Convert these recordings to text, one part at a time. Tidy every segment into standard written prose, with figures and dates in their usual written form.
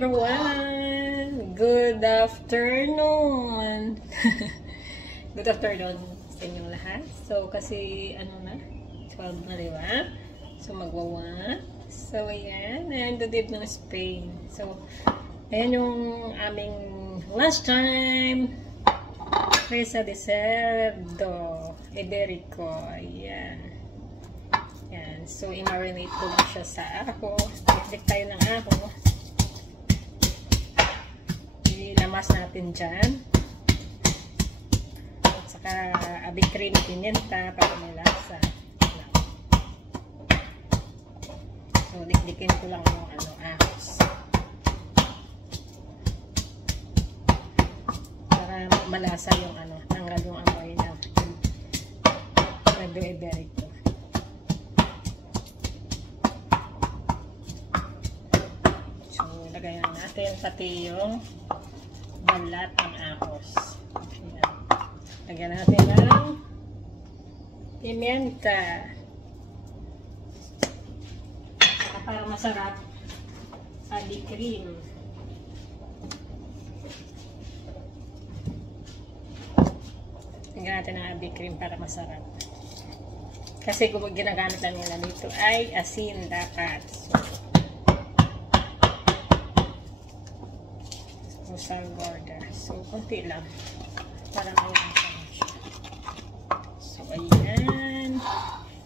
everyone! Good afternoon! Good afternoon sa inyong lahat. So, kasi ano na? 12 na, diba? So, magwawa. So, ayan. And good evening, Spain. So, ayan yung aming lunch time. Presa de cerdo. Iberico. Ayan. Ayan. So, i-marinate ko lang siya sa aho. Tiktik tayo ng aho. Ilamas natin dyan. At saka abi cream, pimienta para may lasa. So, dikdikin ko lang yung ahos. Para malasa yung tanggal yung amoy na radio iberico. So, lagayan natin pati yung balat ng ahos. Ayan. Lagyan natin ng pimienta. Para masarap, abi cream. Lagyan natin ng abi cream para masarap. Kasi kung ginagamit lang nila dito ay asin dapat. So, salgorda. So, konti lang. Para malasa siya. So, ayan.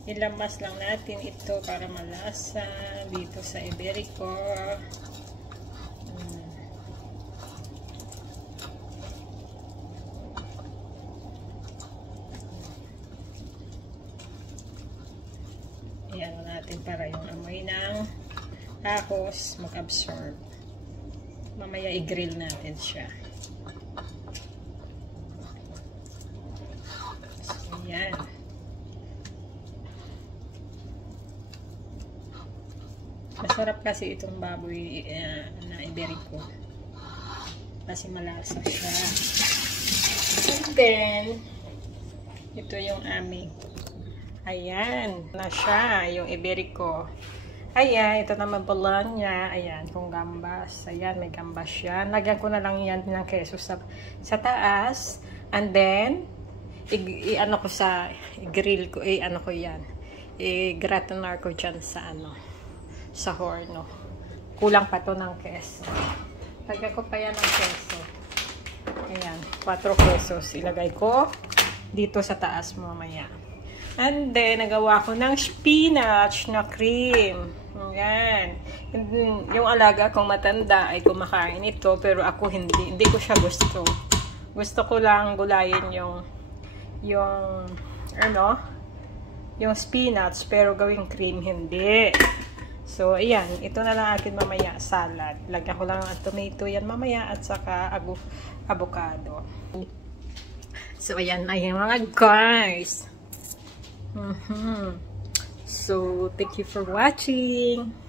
Ilamas lang natin ito para malasa dito sa iberico. Ayan natin para yung amoy ng ahos mag-absorb. Mamaya i-grill natin siya. So, ayan. Masarap kasi itong baboy na iberico. Kasi malasa siya. And then, ito yung aming. Ayan, na siya, yung iberico. Ayan, ito naman pala niya. Ayan, kung gambas. Ayan, may gambas yan. Lagyan ko na lang yan ng keso sa taas. And then, i-ano ko sa grill ko. I-ano ko yan. I-gratinar ko dyan sa sa horno. Kulang pa to ng keso. Lagyan ko pa yan ng keso. Ayan, 4 pesos. Ilagay ko dito sa taas mamaya. And then, nagawa ko ng spinach na cream. Ayan. Yung alaga kong matanda ay kumakain ito, pero ako hindi. Hindi ko siya gusto. Gusto ko lang gulayin yung spinach, pero gawing cream, hindi. So, ayan. Ito na lang akin mamaya, salad. Lagyan ko lang ang tomato yan mamaya at saka avocado. So, ayan na yung mga guys. So, thank you for watching.